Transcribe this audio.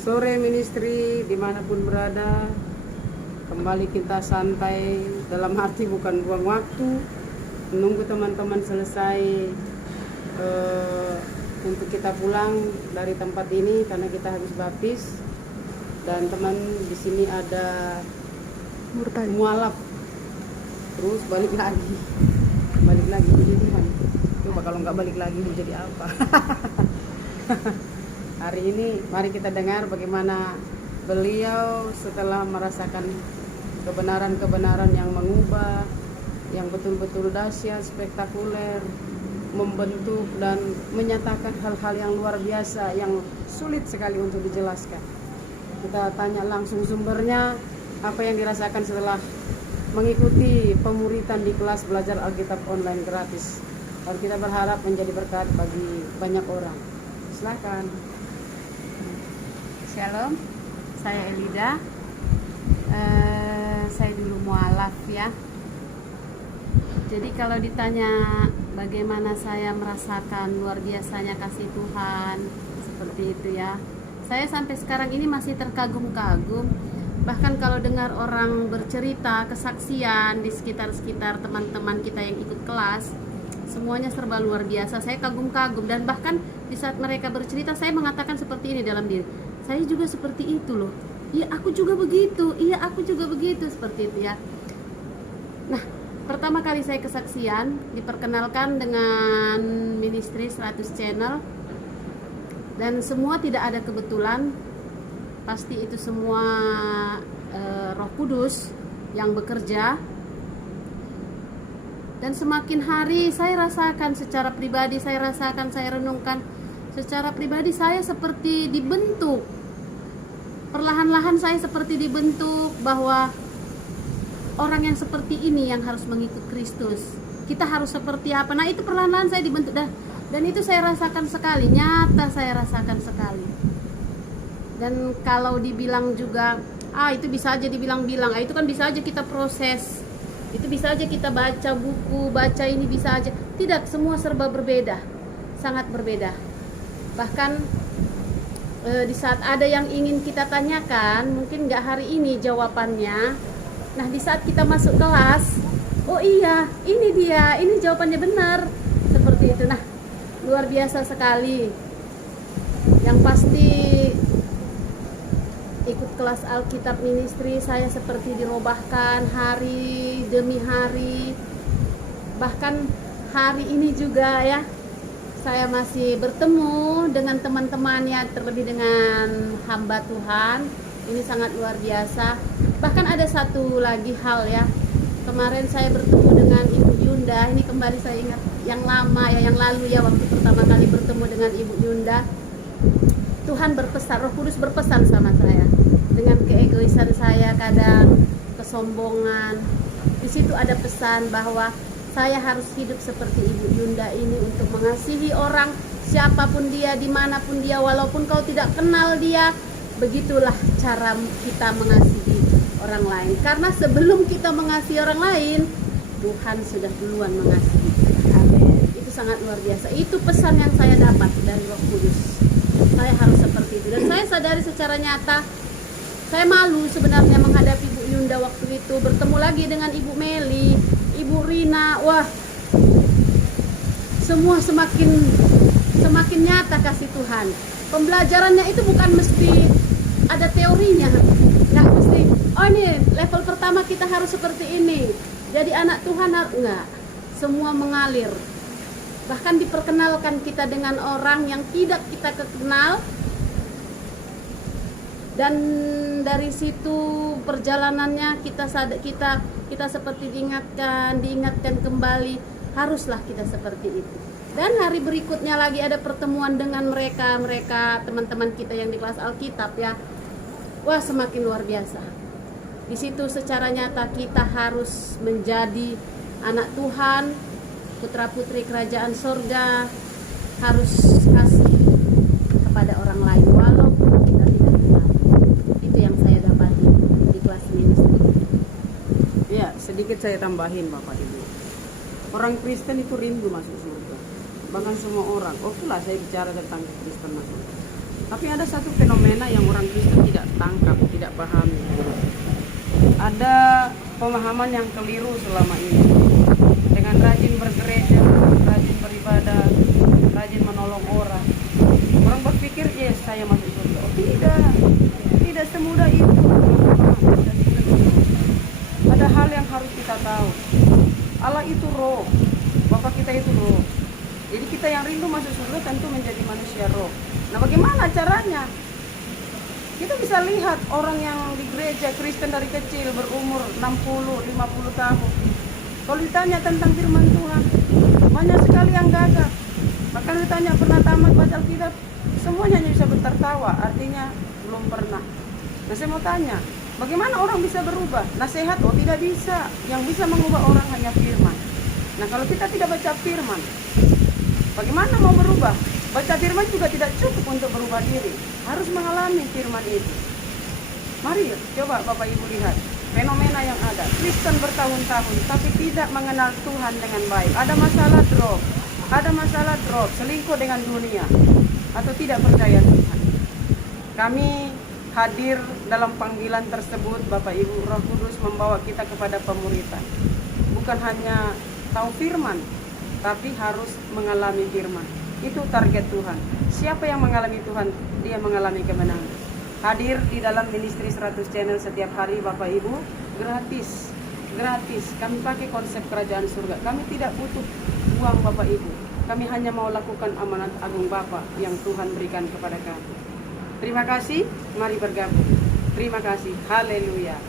Sore ministry dimanapun berada, kembali kita santai, dalam arti bukan buang waktu, menunggu teman-teman selesai untuk kita pulang dari tempat ini karena kita habis baptis. Dan teman di sini ada mualaf, terus balik lagi puji Tuhan. Coba kalau nggak balik lagi menjadi apa? Hari ini mari kita dengar bagaimana beliau setelah merasakan kebenaran-kebenaran yang mengubah, yang betul-betul dahsyat, spektakuler, membentuk dan menyatakan hal-hal yang luar biasa yang sulit sekali untuk dijelaskan. Kita tanya langsung sumbernya, apa yang dirasakan setelah mengikuti pemuritan di kelas belajar Alkitab online gratis. Dan kita berharap menjadi berkat bagi banyak orang. Silakan. Shalom, saya Elida. Saya dulu mualaf ya. Jadi kalau ditanya bagaimana saya merasakan luar biasanya kasih Tuhan, seperti itu ya. Saya sampai sekarang ini masih terkagum-kagum. Bahkan kalau dengar orang bercerita kesaksian di sekitar-sekitar teman-teman kita yang ikut kelas, semuanya serba luar biasa. Saya kagum-kagum, dan bahkan di saat mereka bercerita saya mengatakan seperti ini dalam diri, saya juga seperti itu loh. Iya, aku juga begitu. Iya, aku juga begitu, seperti itu ya. Nah, pertama kali saya kesaksian diperkenalkan dengan ministry 100 channel, dan semua tidak ada kebetulan. Pasti itu semua Roh Kudus yang bekerja. Dan semakin hari saya rasakan secara pribadi, saya renungkan secara pribadi, saya seperti dibentuk. Perlahan-lahan saya seperti dibentuk bahwa orang yang seperti ini yang harus mengikut Kristus. Kita harus seperti apa? Nah, itu perlahan-lahan saya dibentuk dan itu saya rasakan sekali, nyata saya rasakan sekali. Dan kalau dibilang juga, itu bisa aja dibilang-bilang, itu kan bisa aja kita proses. Itu bisa aja kita baca buku, baca ini bisa aja. Tidak, semua serba berbeda. Sangat berbeda. Bahkan di saat ada yang ingin kita tanyakan, mungkin nggak hari ini jawabannya. Nah, di saat kita masuk kelas, oh iya, ini dia, ini jawabannya benar. Seperti itu. Nah, luar biasa sekali. Yang pasti ikut kelas Alkitab Ministry, saya seperti dirobahkan hari demi hari. Bahkan hari ini juga ya, saya masih bertemu dengan teman-teman ya, terlebih dengan hamba Tuhan. Ini sangat luar biasa. Bahkan ada satu lagi hal ya. Kemarin saya bertemu dengan Ibu Yunda. Ini kembali saya ingat yang lama ya, yang lalu ya, waktu pertama kali bertemu dengan Ibu Yunda. Tuhan berpesan, Roh Kudus berpesan sama saya. Dengan keegoisan saya, kadang kesombongan, di situ ada pesan bahwa saya harus hidup seperti Ibu Yunda ini untuk mengasihi orang, siapapun dia, dimanapun dia, walaupun kau tidak kenal dia. Begitulah cara kita mengasihi orang lain. Karena sebelum kita mengasihi orang lain, Tuhan sudah duluan mengasihi. Amin. Itu sangat luar biasa. Itu pesan yang saya dapat dari Roh Kudus. Saya harus seperti itu. Dan saya sadari secara nyata, saya malu sebenarnya menghadapi Ibu Yunda waktu itu. Bertemu lagi dengan Ibu Meli, Ibu Rina. Wah, semua semakin nyata kasih Tuhan. Pembelajarannya itu bukan mesti ada teorinya. Nggak mesti, oh ini level pertama kita harus seperti ini. Jadi anak Tuhan harus, enggak. Semua mengalir. Bahkan diperkenalkan kita dengan orang yang tidak kita kenal. Dan dari situ perjalanannya kita seperti diingatkan kembali, haruslah kita seperti itu. Dan hari berikutnya lagi ada pertemuan dengan mereka teman-teman kita yang di kelas Alkitab ya. Wah, semakin luar biasa. Di situ secara nyata kita harus menjadi anak Tuhan, putra-putri kerajaan sorga, harus kasih kepada orang lain walaupun kita tidak kenal. Itu yang saya dapati di kelas ministry. Ya, sedikit saya tambahin Bapak Ibu. Orang Kristen itu rindu masuk surga. Bahkan semua orang, oke lah saya bicara tentang Kristen masuk. Tapi ada satu fenomena yang orang Kristen tidak tangkap, tidak pahami. Ada pemahaman yang keliru selama ini. Dengan rajin bergereja, rajin beribadah, rajin menolong orang, orang berpikir, yes, saya masuk surga. Oh, tidak semudah itu. Tidak semudah itu. Ada hal yang harus kita tahu. Allah itu roh, Bapa kita itu roh. Jadi kita yang rindu masuk surga tentu menjadi manusia roh. Nah, bagaimana caranya? Kita bisa lihat orang yang di gereja Kristen dari kecil berumur 60, 50 tahun. Kalau ditanya tentang firman Tuhan, banyak sekali yang gagap. Bahkan ditanya pernah tamat baca Alkitab, semuanya hanya bisa tertawa, artinya belum pernah. Nah, saya mau tanya, bagaimana orang bisa berubah? Nasihat, oh tidak bisa. Yang bisa mengubah orang hanya firman. Nah, kalau kita tidak baca firman, bagaimana mau berubah? Baca firman juga tidak cukup untuk berubah diri. Harus mengalami firman itu. Mari coba Bapak Ibu lihat fenomena yang ada. Kristen bertahun-tahun tapi tidak mengenal Tuhan dengan baik. Ada masalah drop, selingkuh dengan dunia, atau tidak percaya Tuhan. Kami hadir dalam panggilan tersebut, Bapak Ibu. Roh Kudus membawa kita kepada pemuritan. Bukan hanya tahu firman, tapi harus mengalami firman. Itu target Tuhan. Siapa yang mengalami Tuhan, dia mengalami kemenangan. Hadir di dalam ministry 100 channel setiap hari, Bapak Ibu, gratis. Kami pakai konsep kerajaan surga. Kami tidak butuh uang, Bapak Ibu. Kami hanya mau lakukan amanat agung Bapa yang Tuhan berikan kepada kami. Terima kasih, mari bergabung. Terima kasih, haleluya.